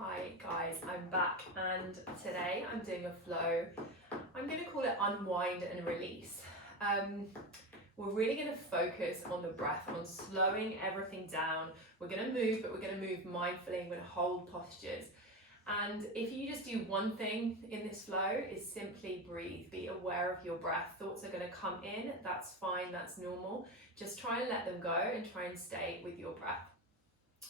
Hi guys, I'm back and today I'm doing a flow. I'm going to call it unwind and release. We're really going to focus on the breath, on slowing everything down. We're going to move, but we're going to move mindfully. We're going to hold postures. And if you just do one thing in this flow, is simply breathe. Be aware of your breath. Thoughts are going to come in. That's fine. That's normal. Just try and let them go and try and stay with your breath.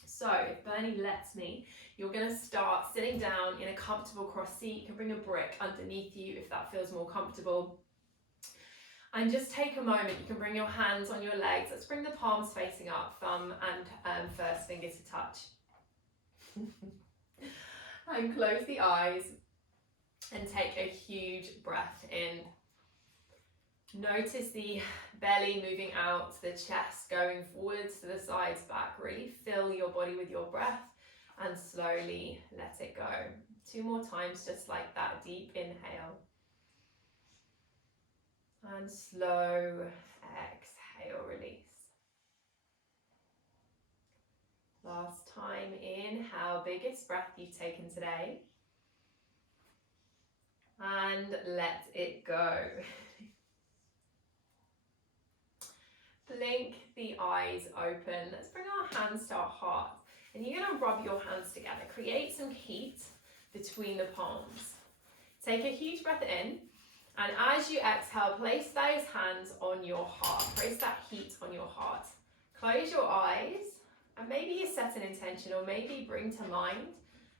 So if Bernie lets me, you're going to start sitting down in a comfortable cross seat. You can bring a brick underneath you if that feels more comfortable. And just take a moment. You can bring your hands on your legs. Let's bring the palms facing up, thumb and first finger to touch. And close the eyes and take a huge breath in. Notice the belly moving out, the chest going forwards to the sides, back. Really fill your body with your breath and slowly let it go. 2 more times just like that. Deep inhale. And slow exhale, release. Last time, inhale, biggest breath you've taken today. And let it go. Blink the eyes open. Let's bring our hands to our heart. And you're going to rub your hands together. Create some heat between the palms. Take a huge breath in. And as you exhale, place those hands on your heart. Place that heat on your heart. Close your eyes. And maybe you set an intention, or maybe bring to mind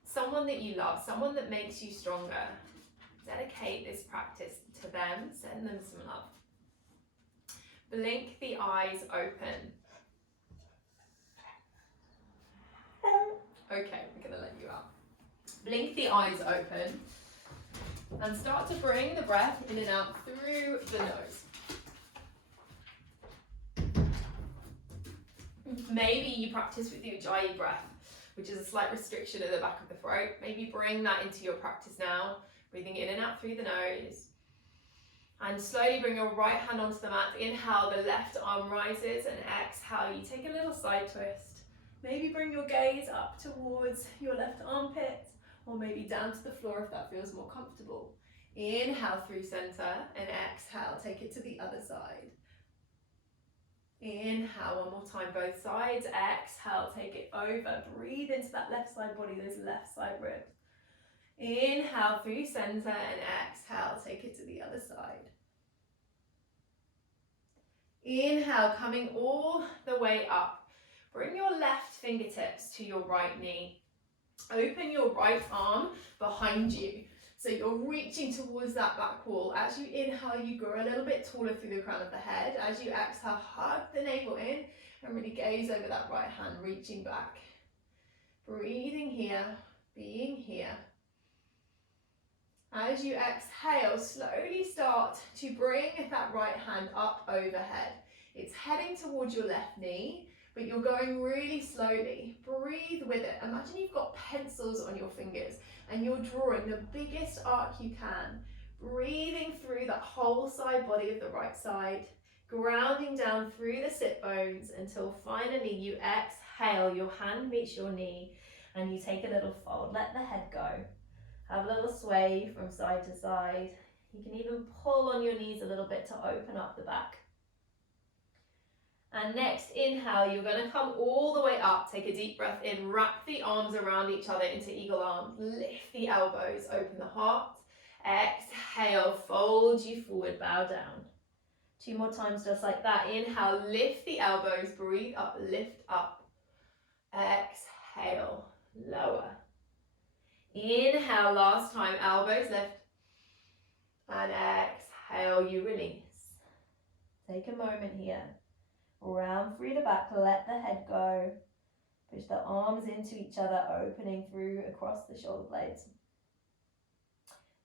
someone that you love, someone that makes you stronger. Dedicate this practice to them. Send them some love. Blink the eyes open. Okay, we're going to let you out. Blink the eyes open and start to bring the breath in and out through the nose. Maybe you practice with your Ujjayi breath, which is a slight restriction at the back of the throat. Maybe bring that into your practice now, breathing in and out through the nose. And slowly bring your right hand onto the mat. Inhale, the left arm rises, and exhale, you take a little side twist. Maybe bring your gaze up towards your left armpit, or maybe down to the floor if that feels more comfortable. Inhale through center, and exhale, take it to the other side. Inhale, one more time, both sides. Exhale, take it over. Breathe into that left side body, those left side ribs. Inhale through center and exhale, take it to the other side. Inhale, coming all the way up. Bring your left fingertips to your right knee. Open your right arm behind you. So you're reaching towards that back wall. As you inhale, you grow a little bit taller through the crown of the head. As you exhale, hug the navel in and really gaze over that right hand, reaching back. Breathing here, being here. As you exhale, slowly start to bring that right hand up overhead. It's heading towards your left knee, but you're going really slowly. Breathe with it. Imagine you've got pencils on your fingers and you're drawing the biggest arc you can. Breathing through that whole side body of the right side, grounding down through the sit bones until finally you exhale, your hand meets your knee and you take a little fold. Let the head go. Have a little sway from side to side. You can even pull on your knees a little bit to open up the back. And next, inhale, you're going to come all the way up. Take a deep breath in. Wrap the arms around each other into eagle arms. Lift the elbows, open the heart. Exhale, fold you forward, bow down. 2 more times just like that. Inhale, lift the elbows, breathe up, lift up. Exhale, lower. Inhale, last time, elbows lift, and exhale, you release. Take a moment here, round through the back, let the head go, push the arms into each other, opening through across the shoulder blades.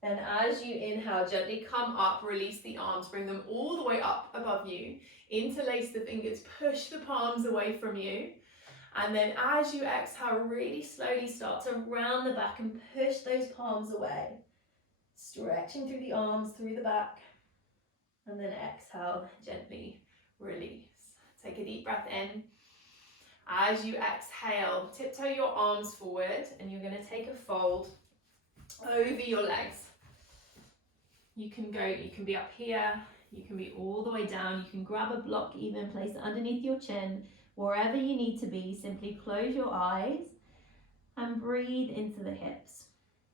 Then as you inhale, gently come up, release the arms, bring them all the way up above you, interlace the fingers, push the palms away from you. And then as you exhale, really slowly start to round the back and push those palms away. Stretching through the arms, through the back. And then exhale, gently release. Take a deep breath in. As you exhale, tiptoe your arms forward and you're going to take a fold over your legs. You can be up here, you can be all the way down, you can grab a block even, place it underneath your chin, wherever you need to be. Simply close your eyes and breathe into the hips.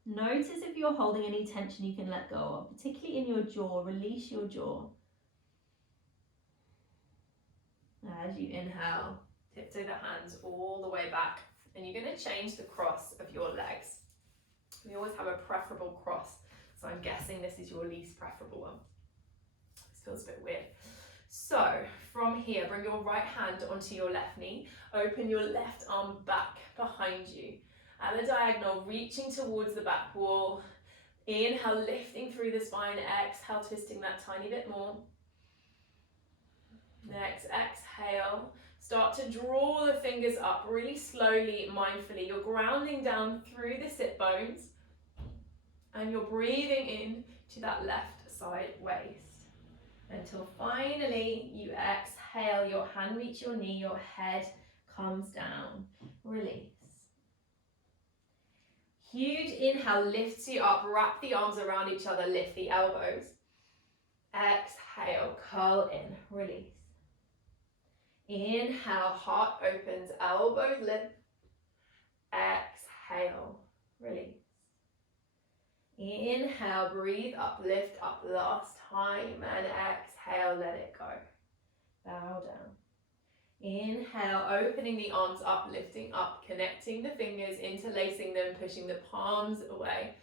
Notice if you're holding any tension you can let go of, particularly in your jaw. Release your jaw. As you inhale, tiptoe the hands all the way back, and you're going to change the cross of your legs. We always have a preferable cross, so I'm guessing this is your least preferable one. This feels a bit weird. So from here, bring your right hand onto your left knee, open your left arm back behind you. At the diagonal, reaching towards the back wall. Inhale, lifting through the spine. Exhale, twisting that tiny bit more. Next, exhale. Start to draw the fingers up really slowly, mindfully. You're grounding down through the sit bones. And you're breathing in to that left side waist. Until finally you exhale, your hand meets your knee, your head comes down. Release. Huge inhale lifts you up, wrap the arms around each other, lift the elbows. Exhale, curl in, release. Inhale, heart opens, elbows lift. Exhale, release. Inhale, breathe up, lift up, last time, and exhale, let it go. Bow down. Inhale, opening the arms up, lifting up, connecting the fingers, interlacing them, pushing the palms away.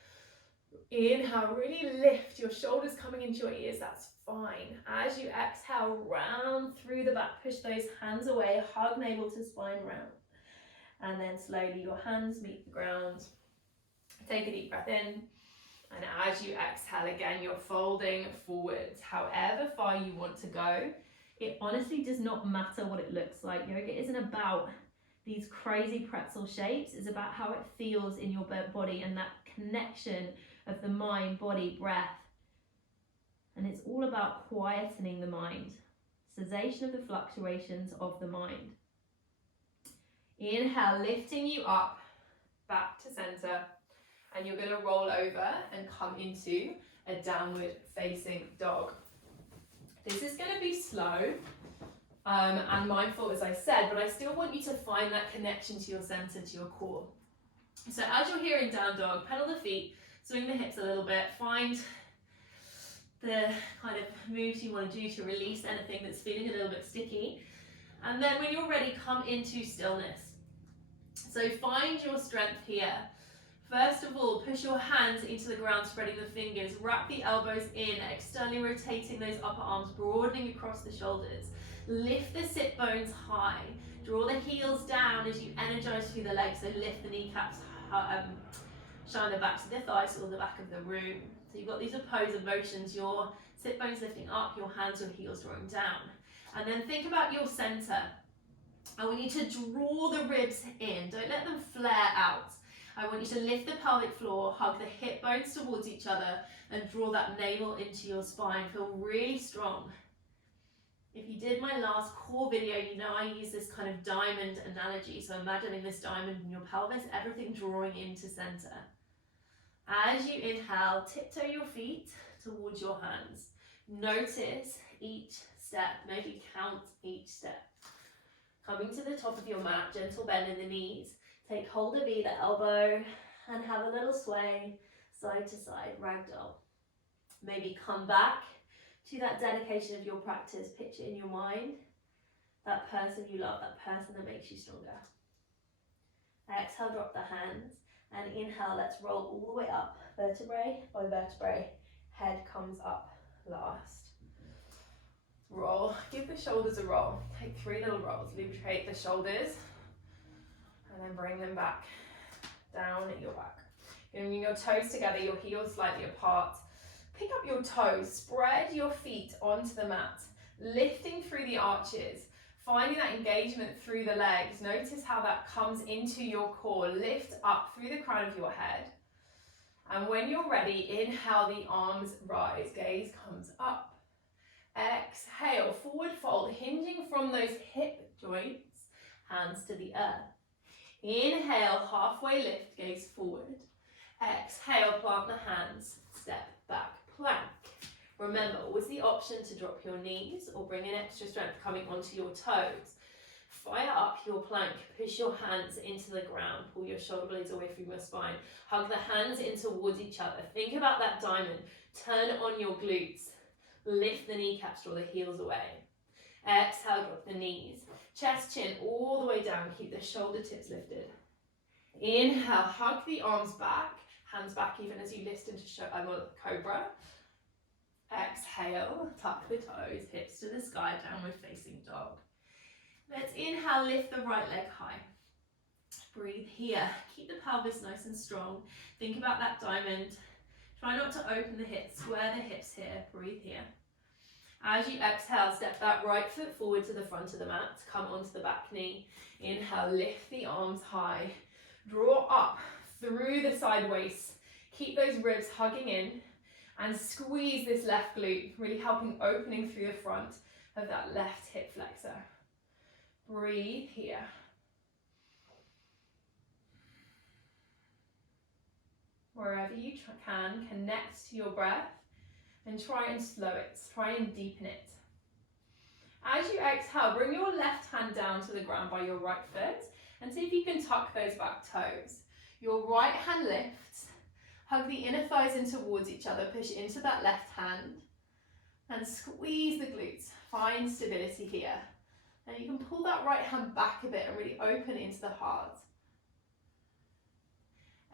Inhale, really lift, your shoulders coming into your ears, that's fine. As you exhale, round through the back, push those hands away, hug navel to spine round. And then slowly your hands meet the ground. Take a deep breath in. And as you exhale again, you're folding forwards, however far you want to go. It honestly does not matter what it looks like. Yoga isn't about these crazy pretzel shapes. It's about how it feels in your body and that connection of the mind, body, breath. And it's all about quietening the mind. Cessation of the fluctuations of the mind. Inhale, lifting you up, back to center. And you're going to roll over and come into a downward facing dog. This is going to be slow and mindful, as I said, but I still want you to find that connection to your center, to your core. So as you're here in down dog, pedal the feet, swing the hips a little bit, find the kind of moves you want to do to release anything that's feeling a little bit sticky. And then when you're ready, come into stillness. So find your strength here. First of all, push your hands into the ground, spreading the fingers. Wrap the elbows in, externally rotating those upper arms, broadening across the shoulders. Lift the sit bones high. Draw the heels down as you energize through the legs. So lift the kneecaps, shine the backs of the thighs or the back of the room. So you've got these opposing motions. Your sit bones lifting up, your hands, your heels drawing down. And then think about your center. I want you to draw the ribs in. Don't let them flare out. I want you to lift the pelvic floor, hug the hip bones towards each other, and draw that navel into your spine. Feel really strong. If you did my last core video, you know I use this kind of diamond analogy. So imagining this diamond in your pelvis, everything drawing into center. As you inhale, tiptoe your feet towards your hands. Notice each step, maybe count each step. Coming to the top of your mat, gentle bend in the knees. Take hold of either elbow and have a little sway side to side, ragdoll. Maybe come back to that dedication of your practice. Picture in your mind that person you love, that person that makes you stronger. Exhale, drop the hands, and inhale, let's roll all the way up, vertebrae by vertebrae. Head comes up last. Roll, give the shoulders a roll. Take 3 little rolls, lubricate the shoulders. And then bring them back down at your back. Bringing your toes together, your heels slightly apart. Pick up your toes, spread your feet onto the mat, lifting through the arches, finding that engagement through the legs. Notice how that comes into your core. Lift up through the crown of your head. And when you're ready, inhale, the arms rise, gaze comes up. Exhale, forward fold, hinging from those hip joints. hands to the earth. Inhale, halfway lift, gaze forward. Exhale, plant the hands, step back, plank. Remember, always the option to drop your knees or bring in extra strength coming onto your toes. Fire up your plank, push your hands into the ground, pull your shoulder blades away from your spine. Hug the hands in towards each other. Think about that diamond. Turn on your glutes. Lift the kneecaps, draw the heels away. Exhale, drop the knees. Chest, chin, all the way down. Keep the shoulder tips lifted. Inhale, hug the arms back. Hands back even as you lift into cobra. Exhale, tuck the toes, hips to the sky, downward facing dog. Let's inhale, lift the right leg high. Breathe here. Keep the pelvis nice and strong. Think about that diamond. Try not to open the hips, square the hips here. Breathe here. As you exhale, step that right foot forward to the front of the mat. Come onto the back knee. Inhale, lift the arms high. Draw up through the side waist. Keep those ribs hugging in and squeeze this left glute, really helping opening through the front of that left hip flexor. Breathe here. Wherever you can, connect to your breath and try and slow it, try and deepen it. As you exhale, bring your left hand down to the ground by your right foot and see if you can tuck those back toes. Your right hand lifts, hug the inner thighs in towards each other, push into that left hand and squeeze the glutes. Find stability here. And you can pull that right hand back a bit and really open into the heart.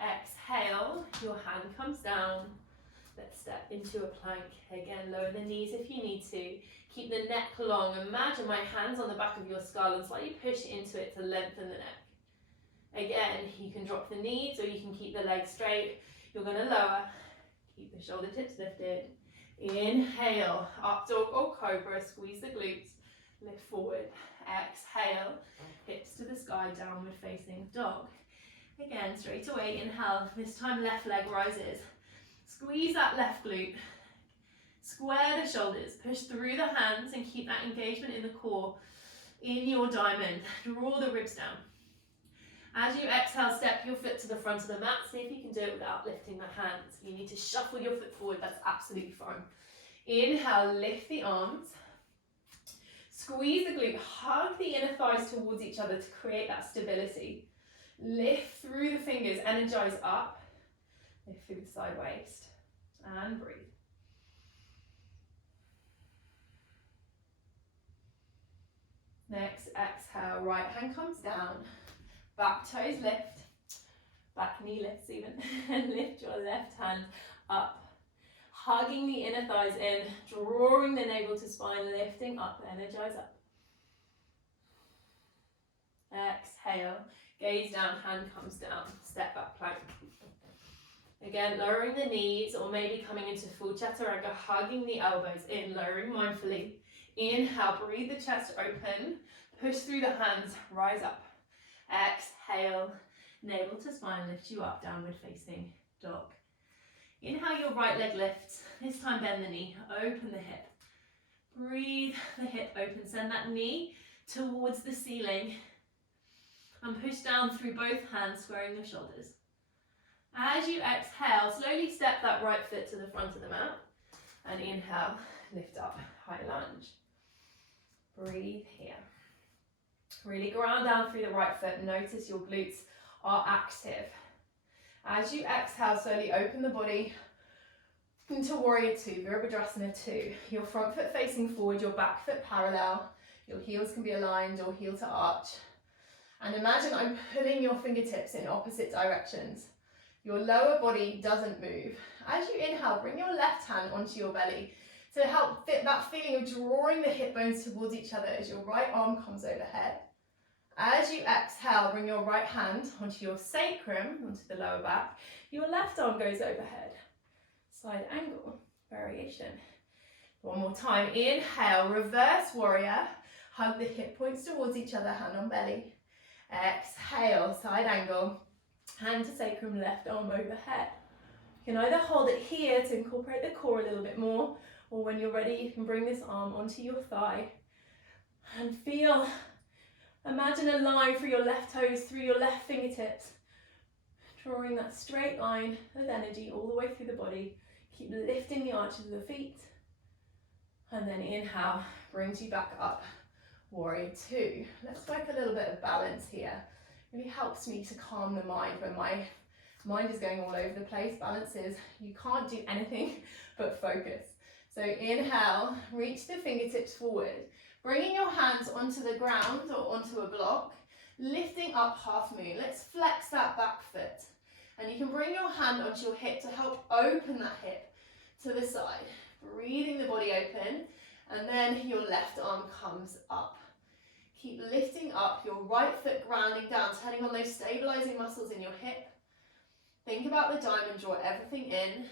Exhale, your hand comes down. Let's step into a plank. Again, lower the knees if you need to. Keep the neck long. Imagine my hands on the back of your skull and slightly push into it to lengthen the neck. Again, you can drop the knees or you can keep the legs straight. You're going to lower. Keep the shoulder tips lifted. Inhale, up dog or cobra. Squeeze the glutes. Lift forward. Exhale, hips to the sky, downward facing dog. Again, straight away, inhale. This time left leg rises. Squeeze that left glute. Square the shoulders. Push through the hands and keep that engagement in the core. In your diamond. Draw the ribs down. As you exhale, step your foot to the front of the mat. See if you can do it without lifting the hands. You need to shuffle your foot forward. That's absolutely fine. Inhale, lift the arms. Squeeze the glute. Hug the inner thighs towards each other to create that stability. Lift through the fingers. Energize up. Lift through the side waist. And breathe. Next, exhale. Right hand comes down. Back toes lift, back knee lifts even, and lift your left hand up. Hugging the inner thighs in, drawing the navel to spine, lifting up, energize up. Exhale, gaze down, hand comes down, step back plank. Again, lowering the knees or maybe coming into full chaturanga, hugging the elbows in, lowering mindfully. Inhale, breathe the chest open, push through the hands, rise up. Exhale, navel to spine, lift you up, downward facing dog. Inhale, your right leg lifts. This time bend the knee, open the hip. Breathe the hip open, send that knee towards the ceiling and push down through both hands, squaring the shoulders. As you exhale, slowly step that right foot to the front of the mat and inhale, lift up, high lunge. Breathe here. Really ground down through the right foot. Notice your glutes are active. As you exhale, slowly open the body into Warrior 2, Virabhadrasana 2. Your front foot facing forward, your back foot parallel. Your heels can be aligned or heel to arch. And imagine I'm pulling your fingertips in opposite directions. Your lower body doesn't move. As you inhale, bring your left hand onto your belly to help fit that feeling of drawing the hip bones towards each other as your right arm comes overhead. As you exhale, bring your right hand onto your sacrum, onto the lower back. Your left arm goes overhead. Side angle, variation. One more time. Inhale, reverse warrior. Hug the hip points towards each other, hand on belly. Exhale, side angle. Hand to sacrum, left arm overhead. You can either hold it here to incorporate the core a little bit more, or when you're ready, you can bring this arm onto your thigh and feel Imagine a line through your left toes, through your left fingertips, drawing that straight line of energy all the way through the body. Keep lifting the arches of the feet. And then inhale, brings you back up. Warrior two. Let's work a little bit of balance here. Really helps me to calm the mind when my mind is going all over the place. Balance is you can't do anything but focus. So inhale, reach the fingertips forward, bringing your hands onto the ground or onto a block, lifting up half moon. Let's flex that back foot. And you can bring your hand onto your hip to help open that hip to the side. Breathing the body open, and then your left arm comes up. Keep lifting up, your right foot grounding down, turning on those stabilizing muscles in your hip. Think about the diamond, draw everything in.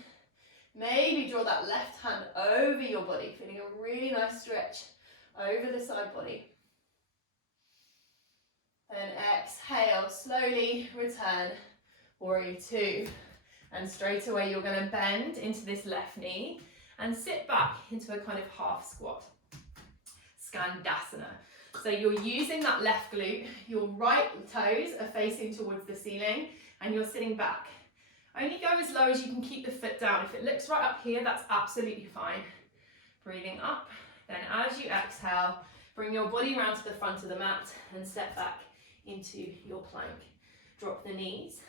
Maybe draw that left hand over your body, feeling a really nice stretch over the side body. Then exhale, slowly return, warrior two. And straight away you're going to bend into this left knee and sit back into a kind of half squat, Skandasana. So you're using that left glute, your right toes are facing towards the ceiling and you're sitting back. Only go as low as you can keep the foot down. If it looks right up here, that's absolutely fine. Breathing up, then as you exhale, bring your body round to the front of the mat and step back into your plank. Drop the knees,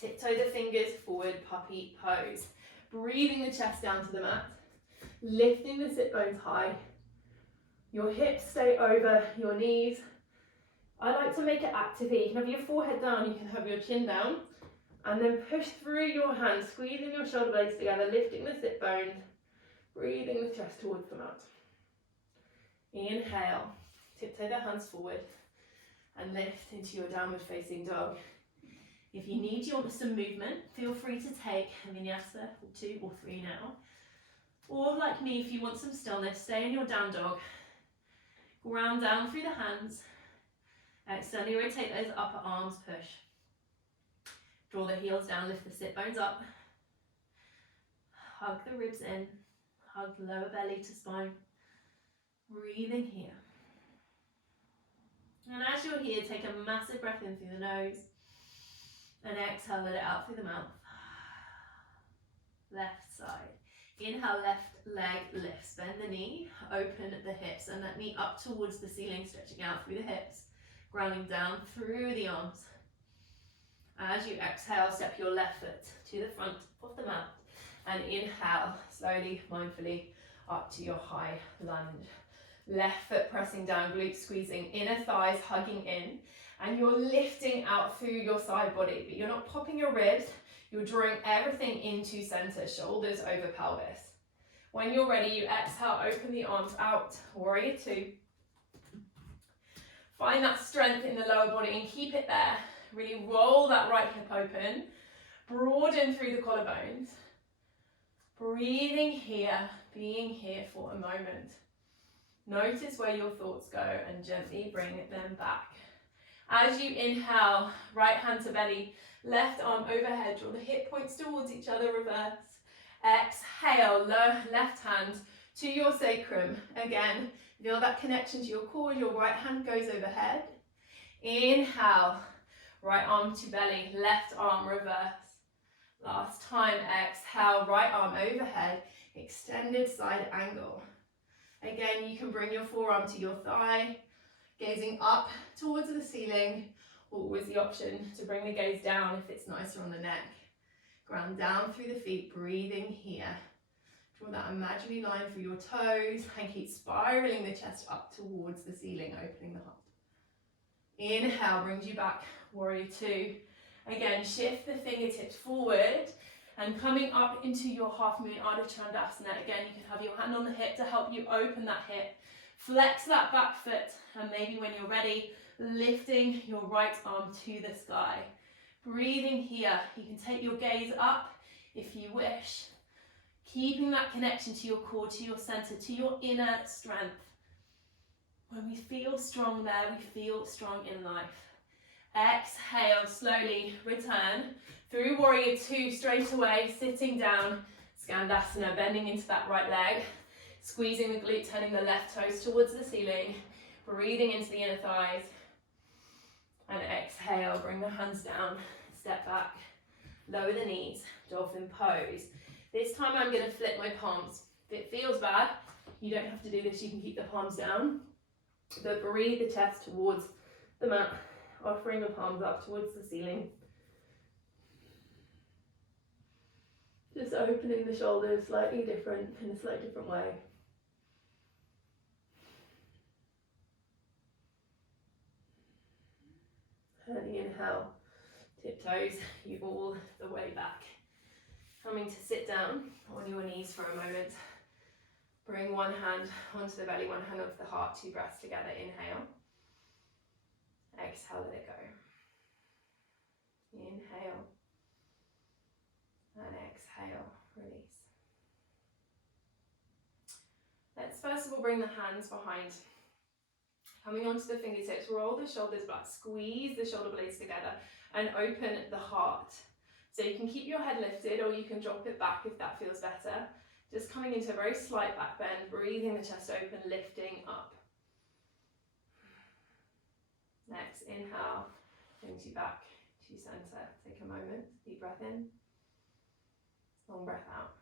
tiptoe the fingers forward, puppy pose. Breathing the chest down to the mat, lifting the sit bones high. Your hips stay over your knees. I like to make it active here. You can have your forehead down, you can have your chin down, and then push through your hands, squeezing your shoulder blades together, lifting the sit bones, breathing the chest towards the mat. Inhale, tiptoe the hands forward, and lift into your downward facing dog. If you need some movement, feel free to take a vinyasa or 2 or 3 now. Or like me, if you want some stillness, stay in your down dog. Ground down through the hands. Externally rotate those upper arms, push. Draw the heels down, lift the sit bones up. Hug the ribs in. Hug lower belly to spine. Breathing here. And as you're here, take a massive breath in through the nose. And exhale, let it out through the mouth. Left side. Inhale, left leg lifts. Bend the knee, open the hips, and that knee up towards the ceiling, stretching out through the hips. Grounding down through the arms. As you exhale, step your left foot to the front of the mat. And inhale, slowly, mindfully, up to your high lunge. Left foot pressing down, glutes squeezing, inner thighs hugging in. And you're lifting out through your side body, but you're not popping your ribs, you're drawing everything into center, shoulders over pelvis. When you're ready, you exhale, open the arms out, warrior two. Find that strength in the lower body and keep it there. Really roll that right hip open, broaden through the collarbones. Breathing here, being here for a moment. Notice where your thoughts go and gently bring them back. As you inhale, right hand to belly, left arm overhead, draw the hip points towards each other, reverse. Exhale, left hand to your sacrum. Again, feel that connection to your core, your right hand goes overhead. Inhale, right arm to belly, left arm reverse. Last time, exhale, right arm overhead, extended side angle. Again, you can bring your forearm to your thigh, gazing up towards the ceiling, or always the option to bring the gaze down if it's nicer on the neck. Ground down through the feet, breathing here. Draw that imaginary line through your toes and keep spiraling the chest up towards the ceiling, opening the heart. Inhale brings you back, warrior two. Again, shift the fingertips forward and coming up into your half moon Ardha Chandrasana. Again, you can have your hand on the hip to help you open that hip. Flex that back foot, and maybe when you're ready, lifting your right arm to the sky. Breathing here. You can take your gaze up if you wish. Keeping that connection to your core, to your center, to your inner strength. When we feel strong there, we feel strong in life. Exhale, slowly return through warrior two, straight away, sitting down, Skandasana, bending into that right leg. Squeezing the glute, turning the left toes towards the ceiling. Breathing into the inner thighs. hands down, step back, lower the knees, dolphin pose. This time I'm going to flip my palms. If it feels bad, you don't have to do this, you can keep the palms down, but breathe the chest towards the mat, offering the palms up towards the ceiling. Just opening the shoulders slightly different, in a slightly different way. And the inhale, tiptoes you all the way back. Coming to sit down on your knees for a moment. Bring one hand onto the belly, one hand onto the heart, 2 breaths together. Inhale. Exhale, let it go. Inhale. And exhale, release. Let's first of all bring the hands behind. Coming onto the fingertips, roll the shoulders back, squeeze the shoulder blades together and open the heart. So you can keep your head lifted or you can drop it back if that feels better. Just coming into a very slight back bend, breathing the chest open, lifting up. Next, inhale, brings you back to center. Take a moment, deep breath in, long breath out.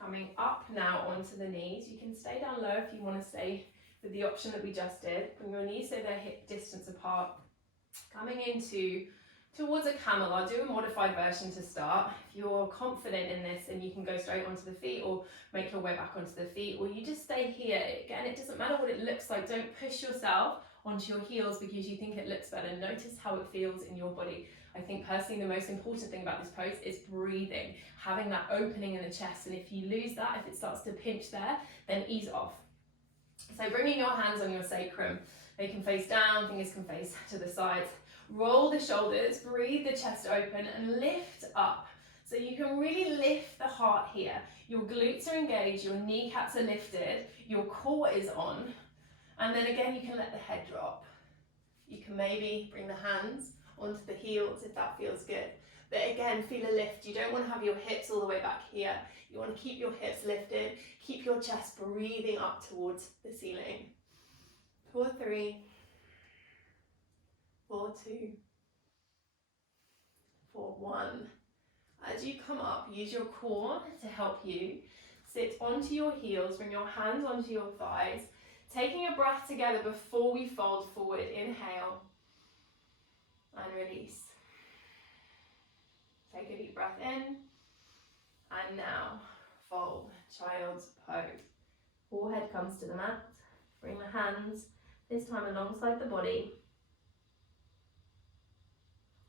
Coming up now onto the knees. You can stay down low if you want to stay with the option that we just did. Bring your knees so they're hip distance apart. Coming into towards a camel. I'll do a modified version to start. If you're confident in this, then you can go straight onto the feet or make your way back onto the feet, or you just stay here. Again, it doesn't matter what it looks like. Don't push yourself onto your heels because you think it looks better. Notice how it feels in your body. I think personally the most important thing about this pose is breathing, having that opening in the chest, and if you lose that, if it starts to pinch there, then ease off. So bringing your hands on your sacrum, they can face down, fingers can face to the sides. Roll the shoulders, breathe the chest open and lift up. So you can really lift the heart here. Your glutes are engaged, your kneecaps are lifted, your core is on, and then again you can let the head drop. You can maybe bring the hands onto the heels if that feels good. But again, feel a lift. You don't want to have your hips all the way back here. You want to keep your hips lifted, keep your chest breathing up towards the ceiling. 4, 3, 4, 2, 4, 1. As you come up, use your core to help you. Sit onto your heels, bring your hands onto your thighs. Taking a breath together before we fold forward. Inhale and release. Take a deep breath in. And now, fold, child's pose. Forehead comes to the mat. Bring the hands, this time alongside the body.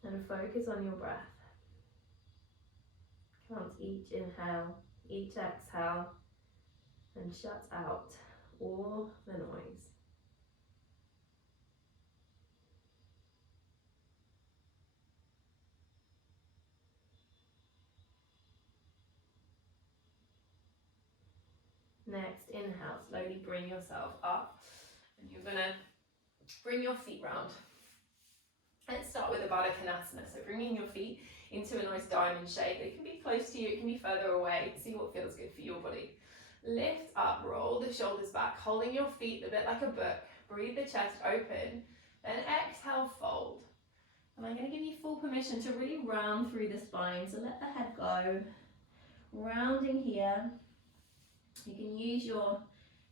And focus on your breath. Count each inhale, each exhale, and shut out all the noise. Next, inhale, slowly bring yourself up, and you're gonna bring your feet round. Let's start with a Baddha Konasana, so bringing your feet into a nice diamond shape. It can be close to you, it can be further away, see what feels good for your body. Lift up, roll the shoulders back, holding your feet a bit like a book. Breathe the chest open, then exhale, fold. And I'm going to give you full permission to really round through the spine, so let the head go. Rounding here. You can use your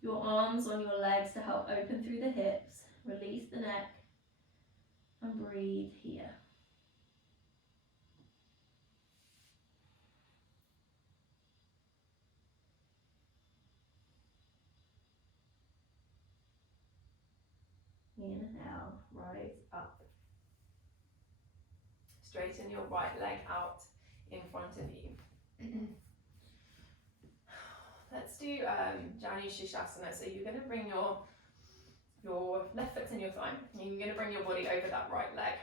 arms on your legs to help open through the hips. Release the neck and breathe here. Inhale, rise up. Straighten your right leg out in front of you. Let's do Janu Shirshasana. So you're going to bring your left foot in your thigh, and you're going to bring your body over that right leg.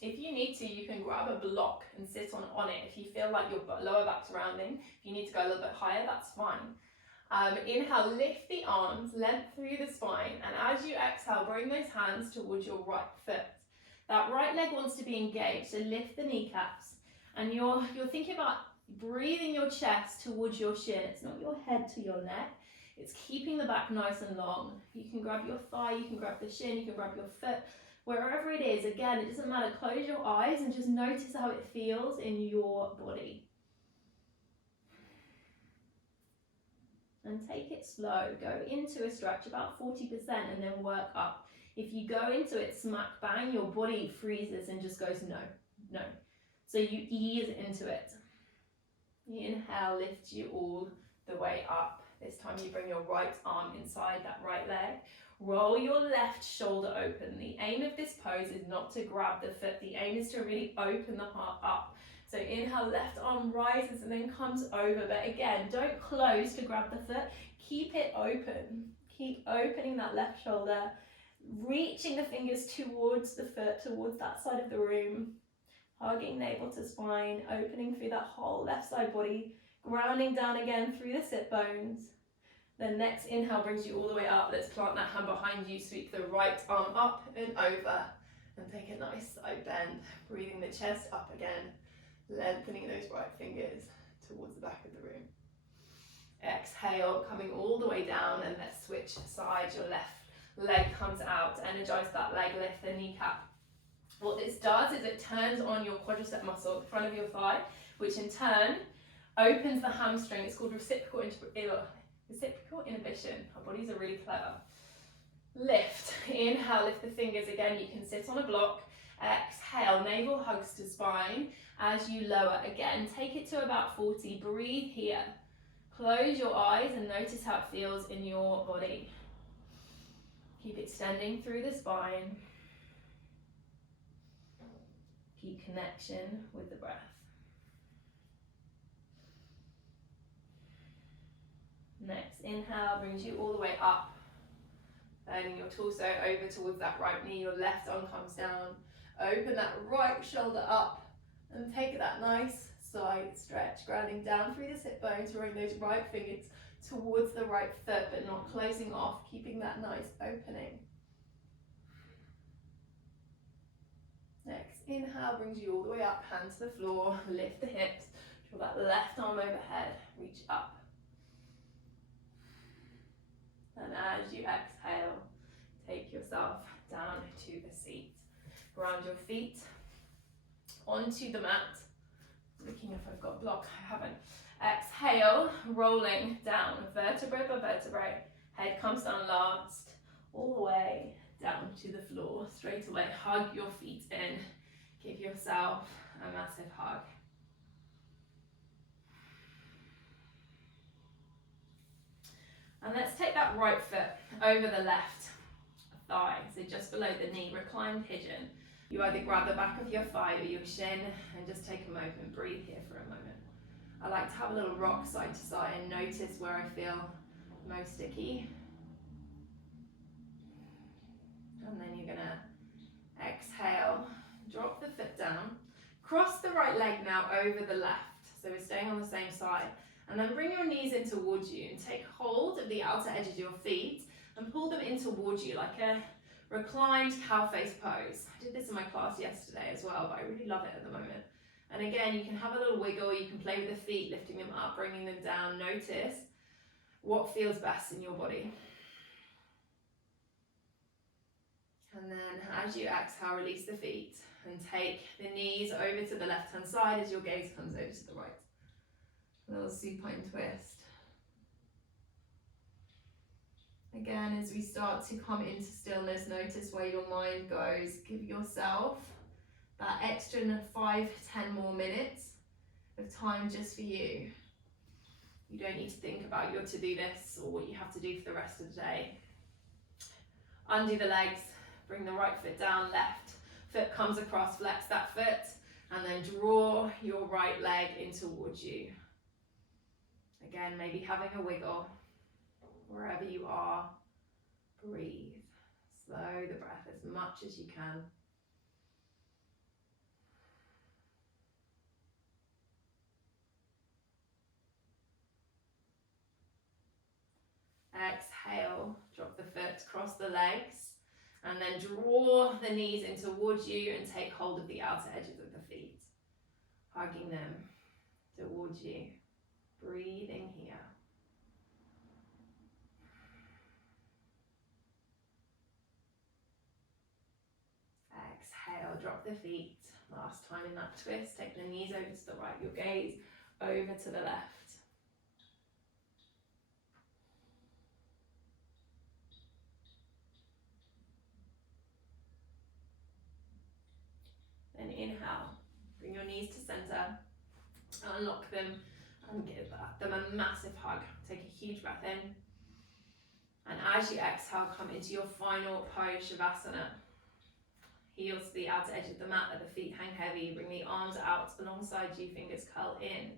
If you need to, you can grab a block and sit on it. If you feel like your lower back's rounding, if you need to go a little bit higher, that's fine. Inhale, lift the arms, length through the spine, and as you exhale, bring those hands towards your right foot. That right leg wants to be engaged, so lift the kneecaps, and you're thinking about breathing your chest towards your shin. It's not your head to your neck, it's keeping the back nice and long. You can grab your thigh, you can grab the shin, you can grab your foot, Wherever it is, again, it doesn't matter, close your eyes and just notice how it feels in your body. And take it slow, go into a stretch about 40% and then work up. If you go into it smack bang, your body freezes and just goes no, no. So you ease into it. Inhale, lift you all the way up. This time you bring your right arm inside that right leg. Roll your left shoulder open. The aim of this pose is not to grab the foot. The aim is to really open the heart up. So inhale, left arm rises and then comes over. But again, don't close to grab the foot. Keep it open. Keep opening that left shoulder. Reaching the fingers towards the foot, towards that side of the room. Hugging navel to spine, opening through that whole left side body. Grounding down again through the sit bones. Then next inhale brings you all the way up. Let's plant that hand behind you. Sweep the right arm up and over. And take a nice side bend. Breathing the chest up again. Lengthening those right fingers towards the back of the room. Exhale, coming all the way down, and let's switch sides. Your left leg comes out. Energize that leg, lift the kneecap. What this does is it turns on your quadricep muscle at the front of your thigh, which in turn opens the hamstring. It's called reciprocal inhibition. Our bodies are really clever. Lift. Inhale, lift the fingers again. You can sit on a block. Exhale, navel hugs to spine. As you lower again, take it to about 40. Breathe here. Close your eyes and notice how it feels in your body. Keep extending through the spine. Keep connection with the breath. Next inhale brings you all the way up. Bending your torso over towards that right knee. Your left arm comes down. Open that right shoulder up and take that nice side stretch. Grounding down through the sit bones. Drawing those right fingers towards the right foot but not closing off. Keeping that nice opening. Next inhale brings you all the way up. Hand to the floor. Lift the hips. Draw that left arm overhead. Reach up. And as you exhale, take yourself down to the seat. Ground your feet onto the mat. Looking if I've got a block, I haven't. Exhale, rolling down, vertebrae by vertebrae. Head comes down last, all the way down to the floor. Straight away, hug your feet in. Give yourself a massive hug. And let's take that right foot over the left thigh, so just below the knee, reclined pigeon. You either grab the back of your thigh or your shin and just take a moment, breathe here for a moment. I like to have a little rock side to side and notice where I feel most sticky. And then you're gonna exhale, drop the foot down, cross the right leg now over the left, so we're staying on the same side. And then bring your knees in towards you and take hold of the outer edge of your feet and pull them in towards you like a reclined cow face pose. I did this in my class yesterday as well, but I really love it at the moment. And again, you can have a little wiggle, you can play with the feet, lifting them up, bringing them down. Notice what feels best in your body. And then as you exhale, release the feet and take the knees over to the left-hand side as your gaze comes over to the right. A little supine twist. Again, as we start to come into stillness, notice where your mind goes. Give yourself that extra 5-10 more minutes of time just for you. You don't need to think about your to-do list or what you have to do for the rest of the day. Undo the legs, bring the right foot down, left foot comes across, flex that foot, and then draw your right leg in towards you. Again, maybe having a wiggle. Wherever you are, breathe. Slow the breath as much as you can. Exhale, drop the foot, cross the legs, and then draw the knees in towards you and take hold of the outer edges of the feet, hugging them towards you. Breathing here. Exhale, drop the feet. Last time in that twist, take the knees over to the right, your gaze over to the left. Then inhale, bring your knees to center, unlock them and give them a massive hug. Take a huge breath in. And as you exhale, come into your final pose, Shavasana. Heels to the outer edge of the mat, let the feet hang heavy. Bring the arms out alongside you, fingers curl in.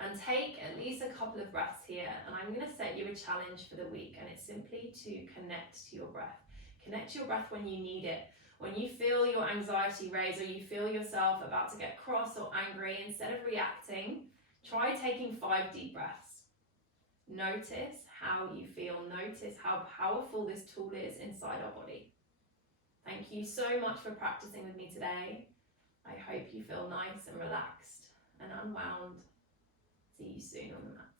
And take at least a couple of breaths here. And I'm going to set you a challenge for the week. And it's simply to connect to your breath. Connect to your breath when you need it. When you feel your anxiety raise or you feel yourself about to get cross or angry, instead of reacting, try taking 5 deep breaths. Notice how you feel. Notice how powerful this tool is inside our body. Thank you so much for practicing with me today. I hope you feel nice and relaxed and unwound. See you soon on the mat.